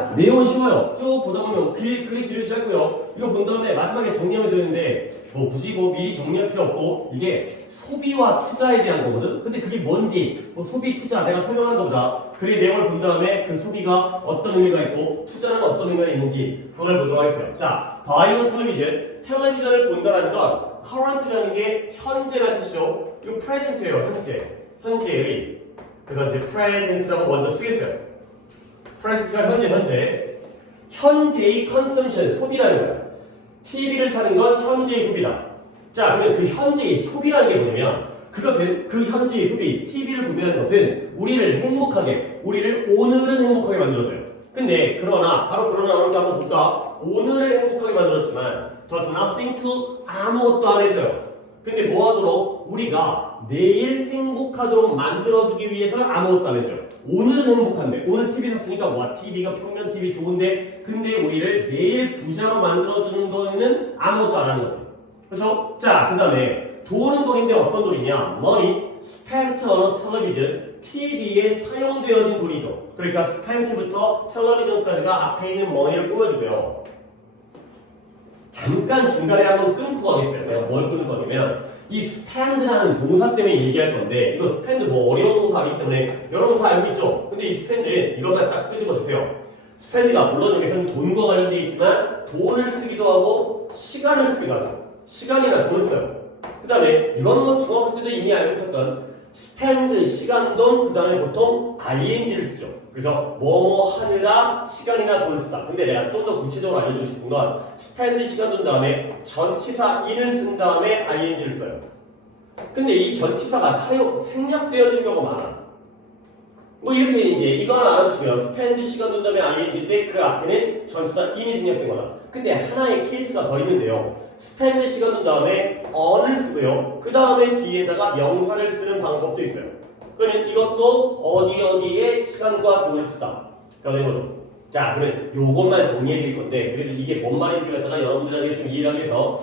일단 내용은 쉬워요. 쭉 보다 보면 글이 길어지지 않고요. 이거 본 다음에 마지막에 정리하면 되는데 뭐 굳이 뭐 미리 정리할 필요 없고 이게 소비와 투자에 대한 거거든. 근데 그게 뭔지 뭐 소비 투자 내가 설명한 거보다 글의 내용을 본 다음에 그 소비가 어떤 의미가 있고 투자는 어떤 의미가 있는지 그걸 보도록 하겠어요. 자, buying a television, 텔레비전을 본다라는 건 current라는 게 현재라는 뜻이죠. 이거 present예요. 현재의. 그래서 이제 present라고 먼저 쓰겠어요. present가 현재의 consumption, 소비라는 거야. TV를 사는 건 현재의 소비다. 자, 그러면 그 현재의 소비라는 게 뭐냐면 그것은 그 현재의 소비, TV를 구매하는 것은 우리를 행복하게, 우리를 오늘은 행복하게 만들어줘요. 근데 그러나 오늘 한번 볼까? 오늘을 행복하게 만들었지만 does nothing to 아무것도 안 해줘요. 근데 뭐 하도록? 우리가 내일 행복하도록 만들어주기 위해서는 아무것도 안 해줘요. 오늘은 행복한데 오늘 TV 샀으니까 와 TV가 평면 TV 좋은데 근데 우리를 내일 부자로 만들어주는 거는 아무것도 안 하는 거지. 그렇죠? 자, 그 다음에 돈은 돈인데 어떤 돈이냐? Money spent on a television, TV에 사용되어진 돈이죠. 그러니까 spent부터 텔레비전까지가 앞에 있는 money를 꾸며주고요. 잠깐 중간에 한번 끊고 가겠어요. 내가 뭘 끊을 거냐면 이 spend라는 동사 때문에 얘기할 건데 이거 spend 뭐 어려운 동사이기 때문에 여러분 다 알고 있죠? 근데 이 spend는 이것만 딱 끄집어 주세요. spend가 물론 여기서는 돈과 관련되어 있지만 돈을 쓰기도 하고 시간을 쓰기도 하죠. 시간이나 돈을 써요. 그 다음에 이건 뭐 중학교 때도 이미 알고 있었던 spend, 시간, 돈, 그 다음에 보통 ing를 쓰죠. 그래서 뭐뭐 하느라 시간이나 돈을 쓰다. 근데 내가 좀 더 구체적으로 알려주고 싶은 건 spend, 시간, 돈 다음에 전치사 in을 쓴 다음에 ing를 써요. 근데 이 전치사가 생략되어지는 경우가 많아. 뭐 이렇게 이제 이걸 알아주시면 spend, 시간, 돈 다음에 ing인데 그 앞에는 전치사 in이 생략되거나. 근데 하나의 케이스가 더 있는데요. spend, 시간, 돈 다음에 on을 쓰고요. 그 다음에 뒤에다가 명사를 쓰는 방법도 있어요. 그러면 이것도 어디에 시간과 돈을 쓰다. 가 되는 거죠. 자, 그러면 요것만 정리해 드릴 건데, 그래도 이게 뭔 말인지 갖다가 여러분들에게 좀 이해를 하기 위해서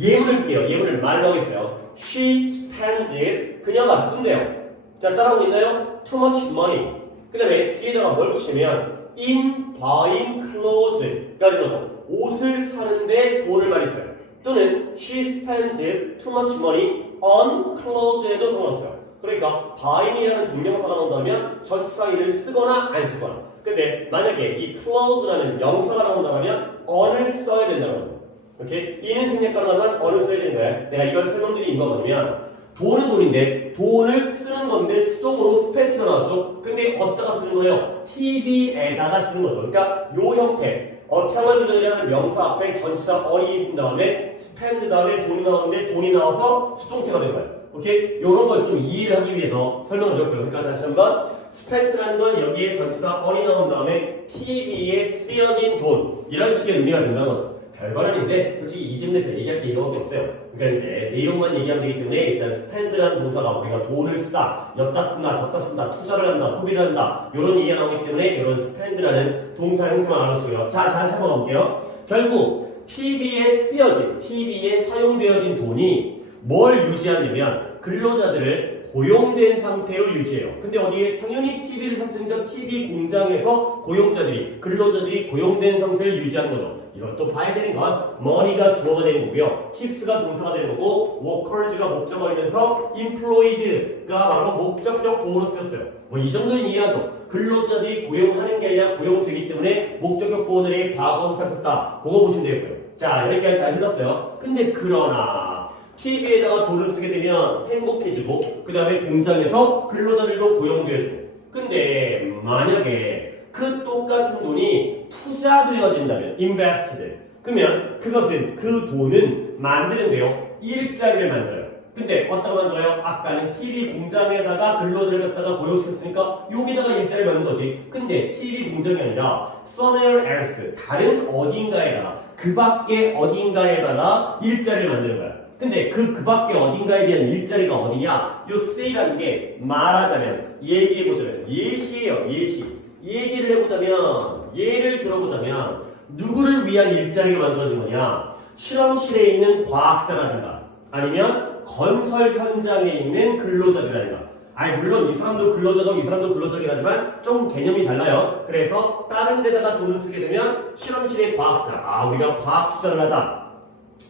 예문을 드릴게요. 예문을 말로 하겠어요. She spends, 그녀가 쓴대요. 자, 따라오고 있나요? Too much money. 그 다음에 뒤에다가 뭘 붙이면 in buying clothes가 되는 거죠. 옷을 사는데 돈을 많이 써요. 또는 she spends too much money on clothes에도 상관없어요. 그러니까 buying이라는 동명사가 나온다면 전치사 in을 쓰거나 안 쓰거나. 근데 만약에 이 clothes라는 명사가 나온다면 on을 써야 된다는 거죠. 오케이? in은 생략 가능하지만 on을 써야 되는 거야. 내가 이걸 설명드린 이유가 뭐냐면 돈은 돈인데 돈을 쓰는 건데 수동으로 spent가 나왔죠. 근데 어디다가 쓰는 거예요? TV에다가 쓰는 거죠. 그러니까 요 형태. 텔레비전이라는 명사 앞에 전치사 on이 있은 다음에 spend 다음에 돈이 나오는데 돈이 나와서 수동태가 된 거예요. 오케이? 요런 걸 좀 이해를 하기 위해서 설명을 드렸고요. 그러니까 다시 한번 spent라는 건 여기에 전치사 on이 나온 다음에 TV에 쓰여진 돈 이런 식의 의미가 된다는 거죠. 별건 아닌데 솔직히 이 질문에서 얘기할 게 이거밖에 없어요. 그러니까 이제 내용만 얘기하면 되기 때문에 일단 spend라는 동사가 우리가 돈을 쓰다, 였다 쓴다, 졌다 쓴다, 투자를 한다, 소비를 한다 이런 얘기가 나오기 때문에 이런 spend라는 동사 형태만 알아주고요. 자, 다시 한번 가볼게요. 결국 TV에 쓰여진, TV에 사용되어진 돈이 뭘 유지하냐면 근로자들을 고용된 상태로 유지해요. 근데 어디에 당연히 TV를 샀으니까 TV 공장에서 근로자들이 고용된 상태를 유지하는 거죠. 이것도 봐야 되는 건 money가 주어가 되는 거고요. keeps가 동사가 되는 거고 workers가 목적어가 되면서 employed가 바로 목적격 보호로 쓰였어요. 뭐 이 정도는 이해하죠. 근로자들이 고용하는 게 아니라 고용되기 때문에 목적격 보호 자리에 과거형사를 썼다. 그거 보시면 되고요. 자, 여기까지 잘 흘렀어요. 근데 그러나 TV에다가 돈을 쓰게 되면 행복해지고 그 다음에 공장에서 근로자들도 고용되어지고 근데 만약에 그 똑같은 돈이 투자되어진다면 invested 그러면 그것은 그 돈은 만드는데요 일자리를 만들어요. 근데 어디다가 만들어요? 아까는 TV 공장에다가 근로자를 갖다가 고용시켰으니까 여기다가 일자리를 만든 거지. 근데 TV 공장이 아니라 somewhere else 다른 어딘가에다가 그 밖에 어딘가에다가 일자리를 만드는 거야. 근데 그 밖에 어딘가에 대한 일자리가 어디냐? 요 say라는 게 말하자면 얘기해보자면 예시예요. 예시. 얘기를 해보자면 예를 들어보자면 누구를 위한 일자리가 만들어진 거냐? 실험실에 있는 과학자라든가 아니면 건설 현장에 있는 근로자들이라든가 아니 물론 이 사람도 근로자고 이 사람도 근로자긴 하지만 좀 개념이 달라요. 그래서 다른 데다가 돈을 쓰게 되면 실험실의 과학자, 우리가 과학 투자를 하자.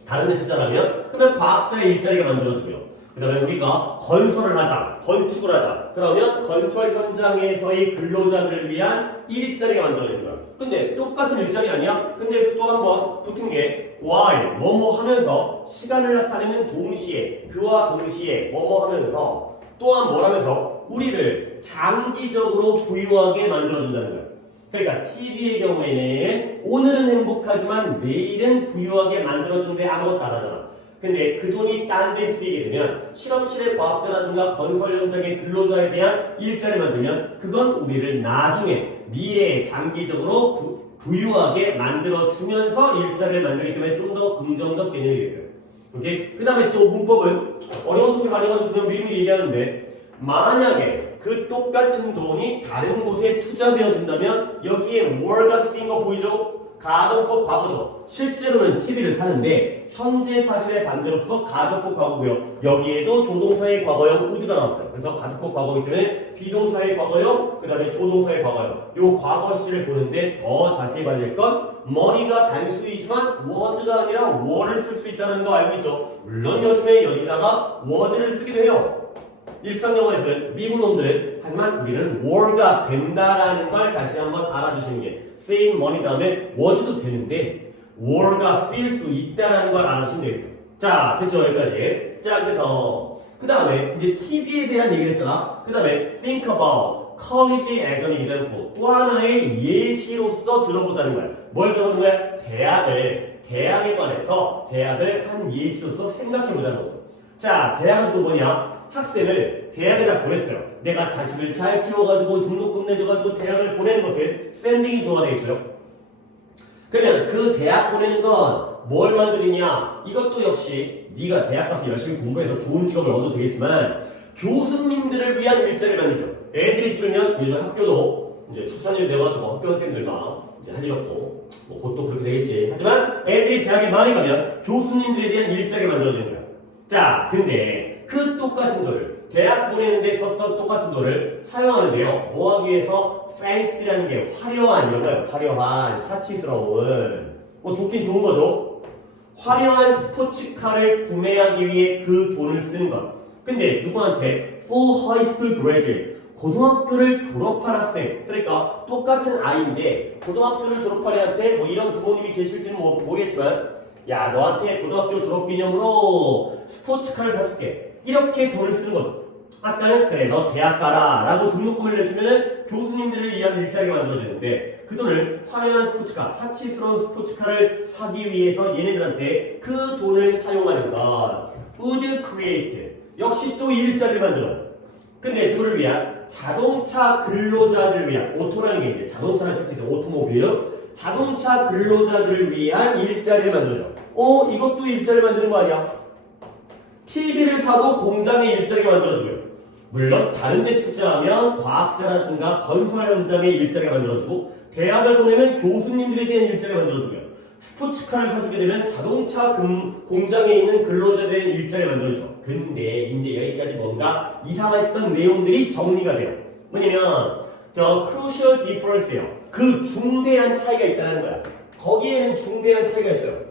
다른 데 투자를 하면 그러면 과학자의 일자리가 만들어지고요. 그 다음에 우리가 건설을 하자, 건축을 하자. 그러면 건설 현장에서의 근로자들을 위한 일자리가 만들어지는 거야. 근데 똑같은 일자리 아니야? 근데 또 한 번 붙은 게 while 뭐뭐 하면서 시간을 나타내는 동시에 그와 동시에 뭐뭐 하면서 또한 뭘 하면서 우리를 장기적으로 부유하게 만들어준다는 거야. 그러니까 TV의 경우에는 오늘은 행복하지만 내일은 부유하게 만들어주는데 아무것도 안 하잖아. 근데 그 돈이 딴 데 쓰이게 되면 실험실의 과학자라든가 건설 현장의 근로자에 대한 일자리를 만들면 그건 우리를 나중에 미래에 장기적으로 부유하게 만들어주면서 일자리를 만들기 때문에 좀 더 긍정적 개념이 되겠어요. 오케이? 그 다음에 또 문법은 어려운 독해 가져가서 그냥 미리미리 얘기하는데 만약에 그 똑같은 돈이 다른 곳에 투자되어준다면 여기에 were가 쓰인 거 보이죠? 가정법 과거죠. 실제로는 TV를 사는데 현재 사실의 반대로 써서 가정법 과거고요. 여기에도 조동사의 과거형 would가 나왔어요. 그래서 가정법 과거이기 때문에 비동사의 과거형, 그 다음에 조동사의 과거형. 요 과거 시제를 보는데 더 자세히 봐야 될 건 money가 단수이지만 was가 아니라 were를 쓸 수 있다는 거 알고 있죠? 물론 요즘에 여기다가 was를 쓰기도 해요. 일상 영어에서는 미국 놈들은 하지만 우리는 were가 된다라는 걸 다시 한번 알아두시는 게 save money 다음에 was도 되는데 were가 쓰일 수 있다라는 걸 알아두시면 되겠어요. 자, 됐죠? 여기까지. 자, 그래서 그 다음에 이제 TV에 대한 얘기를 했잖아. 그 다음에 think about college as an example. 또 하나의 예시로서 들어보자는 거야. 뭘 들어보는 거야? 대학에 관해서 대학을 한 예시로서 생각해보자는 거죠. 자, 대학은 또 뭐냐? 학생을 대학에다 보냈어요. 내가 자식을 잘 키워가지고 등록금 내줘가지고 대학을 보내는 것은 샌딩이 좋아야 되겠죠. 그러면 그 대학 보내는 건 뭘 만드느냐? 이것도 역시 네가 대학 가서 열심히 공부해서 좋은 직업을 얻어도 되겠지만 교수님들을 위한 일자리를 만들죠. 애들이 줄면 요즘 학교도 이제 출산율 돼가지고 학교 선생님들만 이제 할 일 없고 뭐 그것도 그렇게 되겠지. 하지만 애들이 대학에 많이 가면 교수님들에 대한 일자리를 만들어주는 거야. 자, 근데 그 똑같은 돈을 대학 보내는 데 썼던 똑같은 돈을 사용하는데요. 뭐 하기 위해서 fancy라는 게 화려한 이런 거예요. 화려한 사치스러운 뭐 좋긴 좋은 거죠. 화려한 스포츠카를 구매하기 위해 그 돈을 쓰는 것. 근데 누구한테? For high school graduate. 고등학교를 졸업한 학생. 그러니까 똑같은 아이인데 고등학교를 졸업한 애한테 뭐 이런 부모님이 계실지는 뭐 모르겠지만 야, 너한테 고등학교 졸업 기념으로 스포츠카를 사줄게. 이렇게 돈을 쓰는 거죠. 아까는 그래 너 대학 가라 라고 등록금을 내주면은 교수님들을 위한 일자리가 만들어지는데 그 돈을 화려한 스포츠카, 사치스러운 스포츠카를 사기 위해서 얘네들한테 그 돈을 사용하는 건 would create. 역시 또 일자리를 만들어요. 근데 그를 위한 자동차 근로자들을 위한 오토라는 게 이제 자동차를 뜻해서 오토모빌 자동차 근로자들을 위한 일자리를 만들어요. 이것도 일자리 만드는 거 아니야? TV를 사도 공장에 일자리가 만들어지고요. 물론 다른 데 투자하면 과학자라든가 건설 현장에 일자리가 만들어지고 대학을 보내면 교수님들에 대한 일자리가 만들어지고요. 스포츠카를 사주게 되면 자동차 공장에 있는 근로자들에 대한 일자리가 만들어지죠. 근데 이제 여기까지 뭔가 이상했던 내용들이 정리가 돼요. 뭐냐면 the crucial difference예요. 그 중대한 차이가 있다는 거야. 거기에는 중대한 차이가 있어요.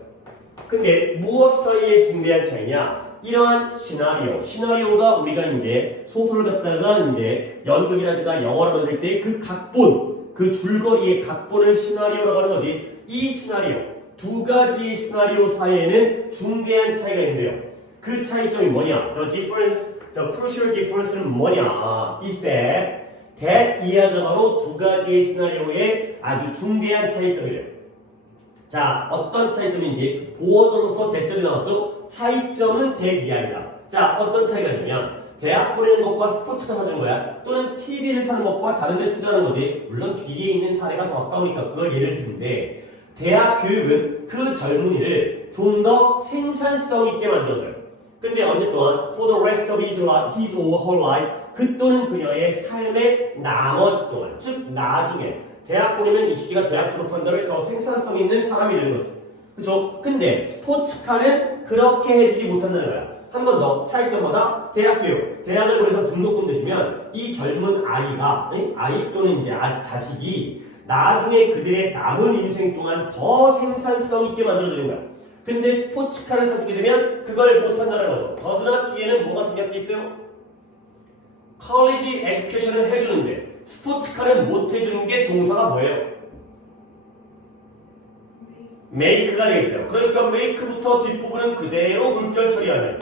근데 무엇 사이에 중대한 차이냐? 이러한 시나리오가 우리가 이제 소설을 갖다가 이제 연극이라든가 영화를 만들 때 그 각본, 그 줄거리의 각본을 시나리오라고 하는 거지. 이 시나리오, 두 가지 시나리오 사이에는 중대한 차이가 있는데요. 그 차이점이 뭐냐? The crucial difference는 뭐냐? is that 이하가 바로 두 가지의 시나리오의 아주 중대한 차이점이래요. 자, 어떤 차이점인지 보어로서 대점이 나왔죠? 차이점은 대이하이다. 자, 어떤 차이가 있냐면 대학 보내는 것과 스포츠카 사는 거야. 또는 TV를 사는 것과 다른 데 투자하는 거지. 물론 뒤에 있는 사례가 더 가까우니까 그걸 예를 드는데 대학 교육은 그 젊은이를 좀 더 생산성 있게 만들어줘요. 근데 언제 동안 for the rest of his whole life 그 또는 그녀의 삶의 나머지 동안 즉 나중에 대학 보내면 이 시기가 대학 졸업한 다음에 더 생산성 있는 사람이 되는 거죠. 그죠? 근데 스포츠카는 그렇게 해주지 못한다는 거야. 한 번 더 차이점마다 대학 교육. 대학을 보내서 등록금 내주면 이 젊은 아이가 아이 또는 이제 자식이 나중에 그들의 남은 인생 동안 더 생산성 있게 만들어주는 거야. 근데 스포츠카를 사주게 되면 그걸 못한다는 거죠. 더구나 뒤에는 뭐가 생략돼 있어요? 컬리지 에듀케이션을 해주는데 스포츠카는 못 해주는 게 동사가 뭐예요? 메이크가 되어 있어요. 그러니까 메이크부터 뒷부분은 그대로 물결 처리하면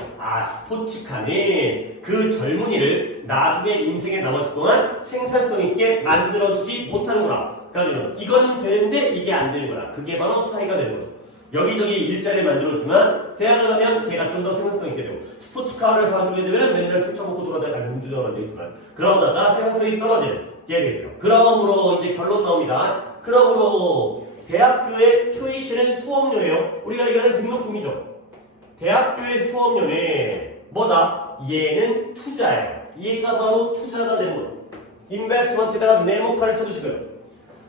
스포츠카는 그 젊은이를 나중에 인생에 남았을 동안 생산성 있게 만들어주지 못하는구나. 그러니까 이거는 되는데 이게 안 되는구나. 그게 바로 차이가 되는 거죠. 여기저기 일자리를 만들어주면 대학을 가면 걔가 좀 더 생산성 있게 되고 스포츠카를 사주게 되면 맨날 술 처먹고 돌아다니고 음주운전을 되겠지만 그러다가 생산성이 떨어지는 게 되겠어요. 그러므로 이제 결론 나옵니다. 그러므로 대학교의 튜이션은 수업료예요. 우리가 얘기하는 등록금이죠. 대학교의 수업료는 뭐다? 얘는 투자예요. 얘가 바로 투자가 되는 거죠. 인베스트먼트에다가 네모카를 쳐주시고요.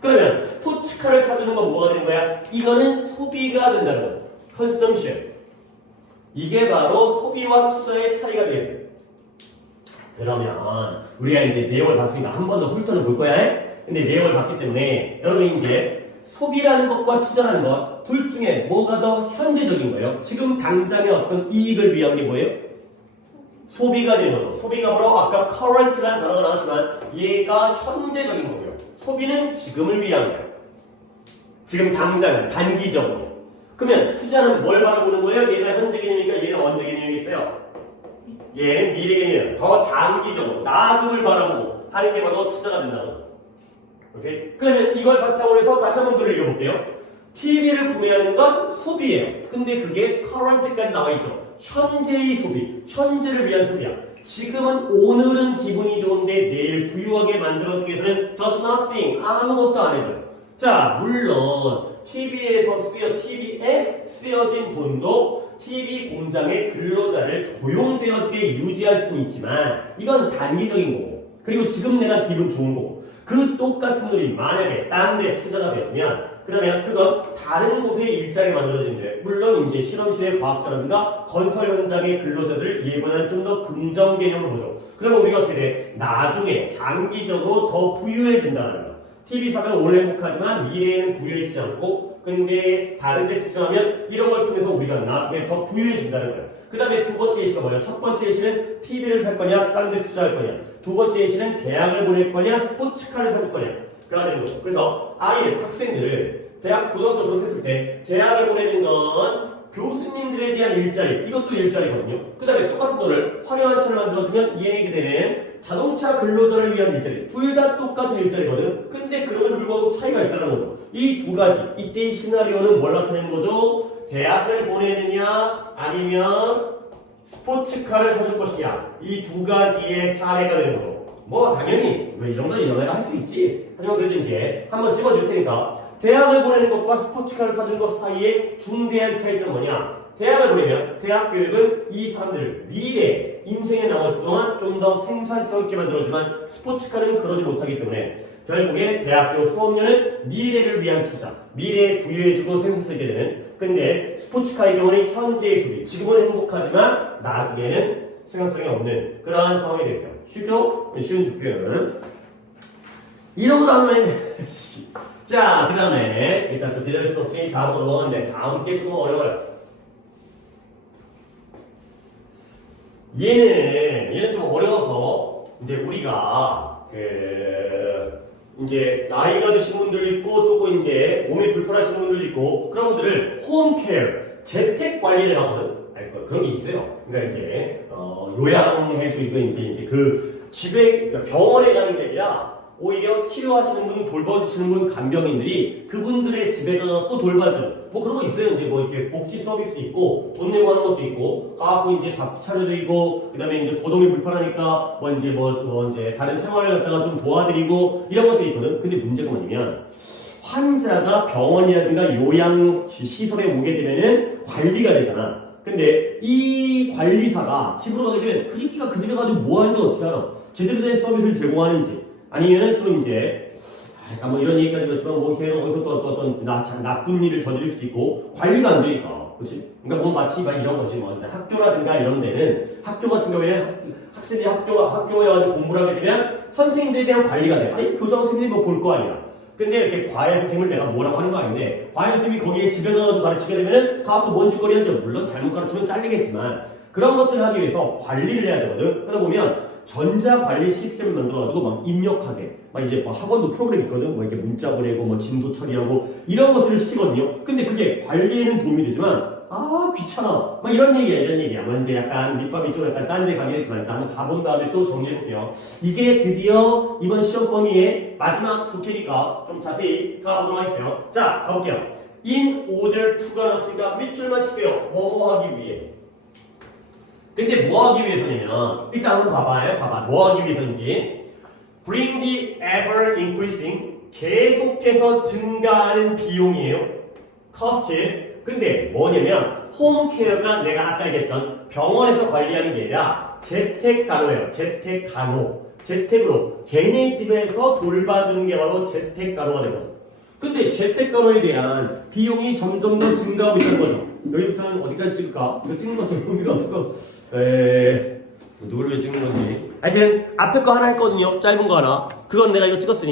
그러면 스포츠카를 사주는 건 뭐가 되는 거야? 이거는 소비가 된다는 거죠. 컨섬션. 이게 바로 소비와 투자의 차이가 되겠어요. 그러면 우리가 이제 내용을 봤으니까 한 번 더 훑어는 볼 거야. 근데 내용을 봤기 때문에 여러분이 이제 소비라는 것과 투자라는 것 둘 중에 뭐가 더 현재적인 거예요? 지금 당장의 어떤 이익을 위한 게 뭐예요? 소비가 되는 거죠. 소비가 바로 아까 current라는 단어가 나왔지만 얘가 현재적인 거고요. 소비는 지금을 위한 거예요. 지금 당장은 단기적으로. 그러면 투자는 뭘 바라보는 거예요? 얘가 현재 개념이니까 얘는 언제 개념이 있어요? 얘는 미래 개념이에요. 더 장기적으로 나중을 바라보고 하는 게 바로 투자가 된다는 거죠. 오케이? 그러면 이걸 바탕으로 해서 다시 한번 더 읽어볼게요. TV를 구매하는 건 소비예요. 근데 그게 current까지 나와 있죠. 현재의 소비, 현재를 위한 소비야. 지금은 오늘은 기분이 좋은데 내일 부유하게 만들어주기 위해서는 does nothing, 아무것도 안 해줘요. 자, 물론 TV에 쓰여진 돈도 TV 공장의 근로자를 고용되어지게 유지할 수는 있지만 이건 단기적인 거고 그리고 지금 내가 기분 좋은 거고 그 똑같은 돈이 만약에 딴 데 투자가 되어지면 그러면 그건 다른 곳에 일자리 만들어지는데 물론 이제 실험실의 과학자라든가 건설 현장의 근로자들을 얘보다는 좀 더 긍정 개념으로 보죠. 그러면 우리가 어떻게 돼? 나중에 장기적으로 더 부유해진다는 거야. TV 사면 오늘 행복하지만 미래에는 부유해지지 않고 근데 다른 데 투자하면 이런 걸 통해서 우리가 나중에 더 부유해진다는 거야. 그 다음에 두 번째 예시가 뭐예요? 첫 번째 예시는 TV를 살 거냐 다른 데 투자할 거냐. 두 번째 예시는 대학을 보낼 거냐 스포츠카를 사줄 거냐. 그가 되는 거죠. 그래서 학생들을 대학 고등학교 졸업했을 때 대학을 보내는 건 교수님들에 대한 일자리, 이것도 일자리거든요. 그 다음에 똑같은 돈을 화려한 차를 만들어주면 얘네에게 되는 자동차 근로자를 위한 일자리, 둘 다 똑같은 일자리거든. 근데 그럼에도 불구하고 차이가 있다는 거죠. 이 두 가지, 이때의 시나리오는 뭘 나타내는 거죠? 대학을 보내느냐 아니면 스포츠카를 사줄 것이냐, 이 두 가지의 사례가 되는 거죠. 뭐 당연히 이 정도는 이런 애가 할 수 있지. 하지만 그래도 이제 한번 찍어줄 테니까 대학을 보내는 것과 스포츠카를 사주는 것 사이에 중대한 차이점은 뭐냐? 대학을 보내면 대학 교육은 이 사람들을 미래 인생에 남았을 동안 좀 더 생산성 있게 만들어주지만 스포츠카는 그러지 못하기 때문에 결국에 대학교 수업료는 미래를 위한 투자, 미래에 부유해주고 생산성 있게 되는. 근데 스포츠카의 경우는 현재의 소비, 지금은 행복하지만 나중에는 생산성이 없는 그러한 상황이 됐어요. 쉽죠? 쉬운 주표현은. 이러고 다음에 자, 그 다음에 일단 또 기다릴 수 없으니 다음으로 넘어갔는데 다음 게 조금 어려워요. 얘는 좀 어려워서 이제 우리가 이제 나이가 드신 분들도 있고 또 이제 몸이 불편하신 분들도 있고 그런 분들을 홈케어, 재택 관리를 하거든. 그런 게 있어요. 그러니까 이제 요양해 주시고 이제 그 집에 그러니까 병원에 가는 게 아니라 오히려 치료하시는 분, 돌봐주시는 분, 간병인들이 그분들의 집에 가서 돌봐주는 뭐 그런 거 있어요. 이제 뭐 이렇게 복지 서비스도 있고 돈 내고 하는 것도 있고 가고 이제 밥 차려드리고 그다음에 이제 거동이 불편하니까 뭐 이제 다른 생활을 갖다가 좀 도와드리고 이런 것들이 있거든. 근데 문제가 뭐냐면 환자가 병원이라든가 요양 시설에 오게 되면은 관리가 되잖아. 근데 이 관리사가 집으로 가게 되면 그 새끼가 그 집에 가지고 뭐 하는지 어떻게 알아? 제대로 된 서비스를 제공하는지 아니면은 또 이제 뭐 이런 얘기까지 그렇지만 뭐 걔가 어디서 또 어떤 나쁜 일을 저지를 수도 있고 관리가 안 되니까 그렇지? 그러니까 뭐 마치 막 이런 거지. 뭐 이제 학교라든가 이런 데는 학교 같은 경우에는 학생이 학교에 와서 공부를 하게 되면 선생님들에 대한 관리가 돼. 아니 교장 선생님이 뭐 볼 거 아니야. 근데 이렇게 과외 선생님을 내가 뭐라고 하는 거 아닌데 과외 선생님이 거기에 집에 가서 가르치게 되면은 가갖고 뭔 짓거리 하죠. 물론 잘못 가르치면 잘리겠지만 그런 것들을 하기 위해서 관리를 해야 되거든. 그러다 보면 전자관리 시스템을 만들어가지고 막 입력하게 막 이제 막 학원도 프로그램이 있거든. 뭐 이렇게 문자 보내고 뭐 진도 처리하고 이런 것들을 시키거든요. 근데 그게 관리에는 도움이 되지만 아 귀찮아 막 이런 얘기야. 뭐 이제 약간 밑밥이 좀 약간 딴 데 가긴 했지만 일단 한번 가본 다음에 또 정리해볼게요. 이게 드디어 이번 시험 범위의 마지막 독해니까 좀 자세히 가보도록 하겠어요. 자 가볼게요. In order to가 나왔으니까 밑줄만 칠게요. 뭐뭐 하기 위해. 근데 뭐 하기 위해서냐면 일단 한번 봐봐 뭐 하기 위해서인지 bring the ever increasing 계속해서 증가하는 비용이에요. cost. 근데 뭐냐면 홈케어가 내가 아까 얘기했던 병원에서 관리하는 게 아니라 재택간호예요. 재택으로 걔네 집에서 돌봐주는 게 바로 재택간호가 되거든. 근데 재택간호에 대한 비용이 점점 더 증가하고 있다는 거죠. 여기부터는 어디까지 찍을까? 이거 찍는 것도 의미가 없어. 누구를 왜 찍는 건지. 하여튼 앞에 거 하나 했거든요. 짧은 거 하나. 그건 내가 이거 찍었으니까.